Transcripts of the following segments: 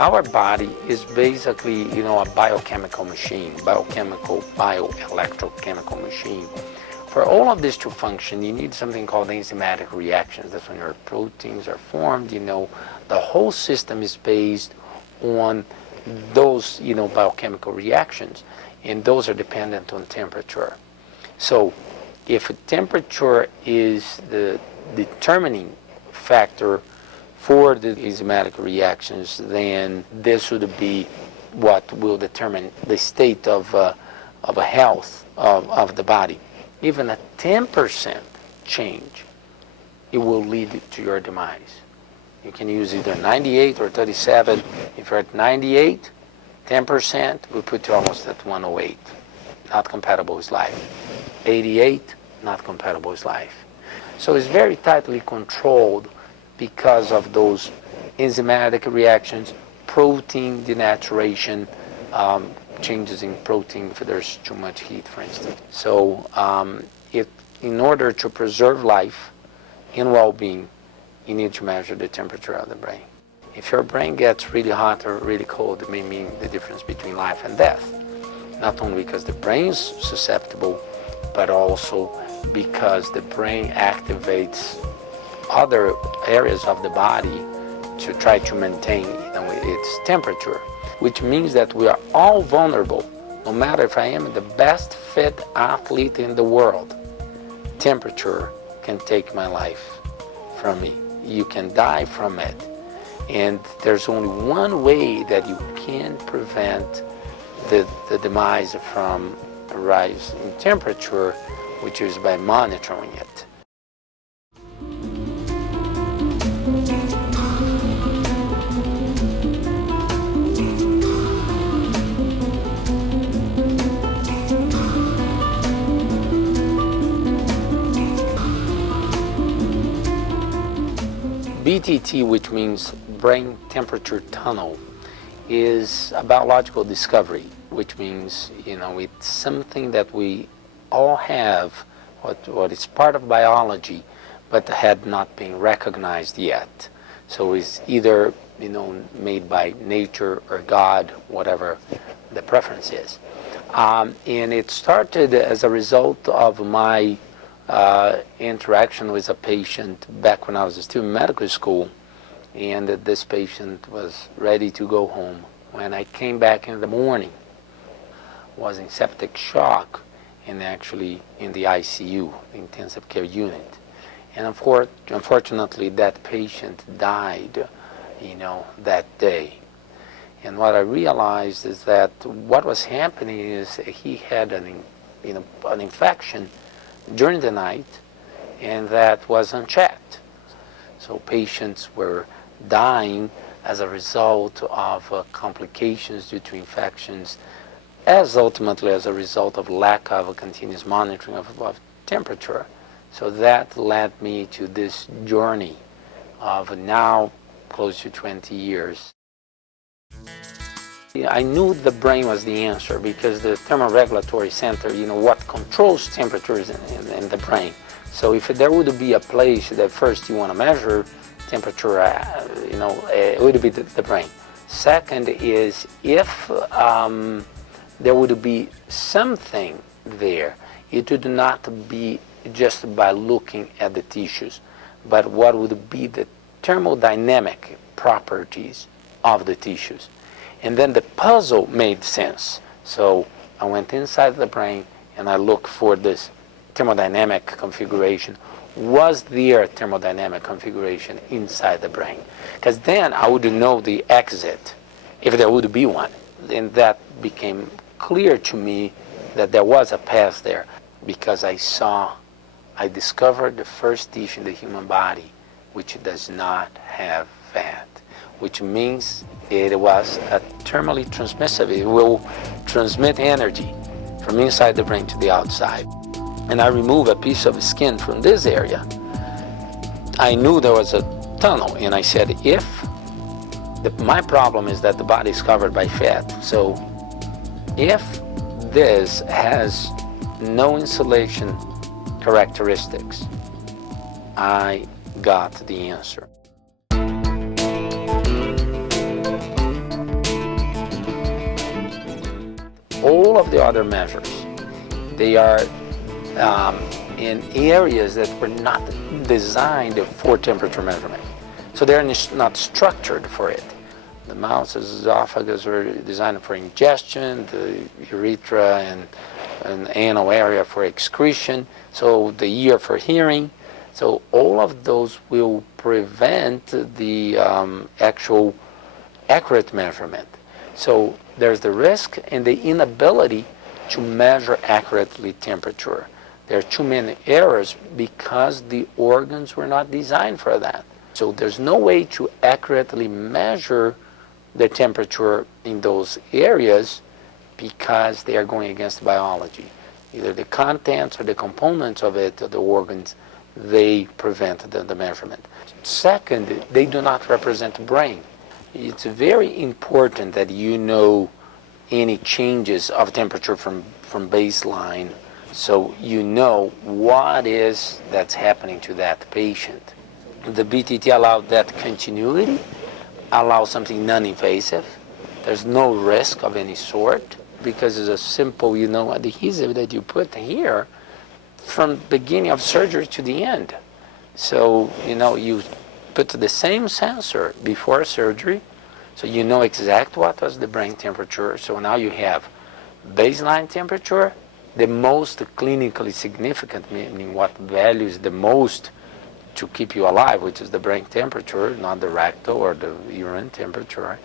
Our body is basically, a biochemical machine, bioelectrochemical machine. For all of this to function, you need something called enzymatic reactions. That's when your proteins are formed. The whole system is based on those, biochemical reactions, and those are dependent on temperature. So if temperature is the determining factor for the enzymatic reactions, then this would be what will determine the state of a health of the body. Even a 10% change, it will lead to your demise. You can use either 98 or 37. If you're at 98, 10% will put you almost at 108. Not compatible with life. 88, not compatible with life. So it's very tightly controlled because of those enzymatic reactions, protein denaturation, changes in protein if there's too much heat, for instance. So in order to preserve life and well-being, you need to measure the temperature of the brain. If your brain gets really hot or really cold, it may mean the difference between life and death. Not only because the brain's susceptible, but also because the brain activates other areas of the body to try to maintain its temperature, which means that we are all vulnerable. No matter if I am the best fit athlete in the world, temperature can take my life from me. You can die from it. And there's only one way that you can prevent the demise from a rise in temperature, which is by monitoring it. BTT, which means brain temperature tunnel, is a biological discovery, which means, it's something that we all have, what is part of biology, but had not been recognized yet. So it's either, made by nature or God, whatever the preference is. And it started as a result of my interaction with a patient back when I was still in medical school, and this patient was ready to go home. When I came back in the morning, was in septic shock and actually in the ICU, the intensive care unit. And unfortunately, that patient died, that day. And what I realized is that what was happening is he had an infection during the night, and that was unchecked. So patients were dying as a result of complications due to infections, as ultimately as a result of lack of a continuous monitoring of temperature. So that led me to this journey of now close to 20 years. I knew the brain was the answer because the thermoregulatory center, what controls temperatures in the brain. So if there would be a place that first you want to measure temperature, it would be the brain. Second is if there would be something there, it would not be just by looking at the tissues, but what would be the thermodynamic properties of the tissues. And then the puzzle made sense. So I went inside the brain and I looked for this thermodynamic configuration. Was there a thermodynamic configuration inside the brain? Because then I would know the exit, if there would be one. And that became clear to me that there was a path there, because I discovered the first tissue in the human body which does not have fat, which means it was thermally transmissive. It will transmit energy from inside the brain to the outside. And I remove a piece of skin from this area. I knew there was a tunnel, and I said, my problem is that the body is covered by fat. So if this has no insulation characteristics, I got the answer. all of the other measures, they are in areas that were not designed for temperature measurement. So they're not structured for it. The mouth's esophagus were designed for ingestion, the urethra and anal area for excretion, so the ear for hearing. So all of those will prevent the actual accurate measurement. So there's the risk and the inability to measure accurately temperature. There are too many errors because the organs were not designed for that. So there's no way to accurately measure the temperature in those areas because they are going against biology. Either the contents or the components of it, the organs, they prevent the measurement. Second, they do not represent the brain. It's very important that you know any changes of temperature from baseline, so you know what is that's happening to that patient. The BTT allows that continuity, allows something non-invasive. There's no risk of any sort because it's a simple, adhesive that you put here from beginning of surgery to the end. So, you put the same sensor before surgery, so you know exactly what was the brain temperature. So now you have baseline temperature, the most clinically significant, meaning what value is the most to keep you alive, which is the brain temperature, not the rectal or the urine temperature.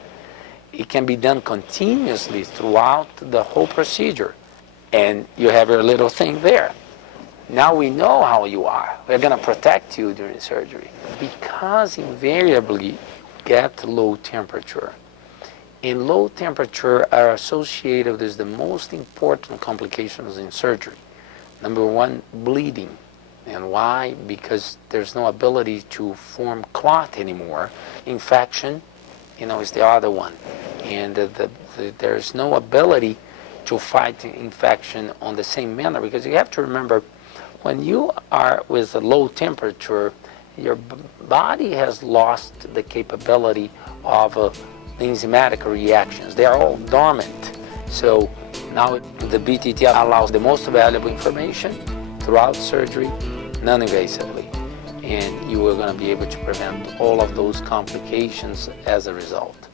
It can be done continuously throughout the whole procedure, and you have your little thing there. Now we know how you are. We're going to protect you during surgery because invariably get low temperature. And low temperature are associated with the most important complications in surgery. Number one, bleeding. And why? Because there's no ability to form clot anymore. Infection, is the other one. And there's no ability to fight infection on the same manner, because you have to remember, when you are with a low temperature, your body has lost the capability of enzymatic reactions. They are all dormant. So now the BTT allows the most valuable information throughout surgery, non-invasively. And you are going to be able to prevent all of those complications as a result.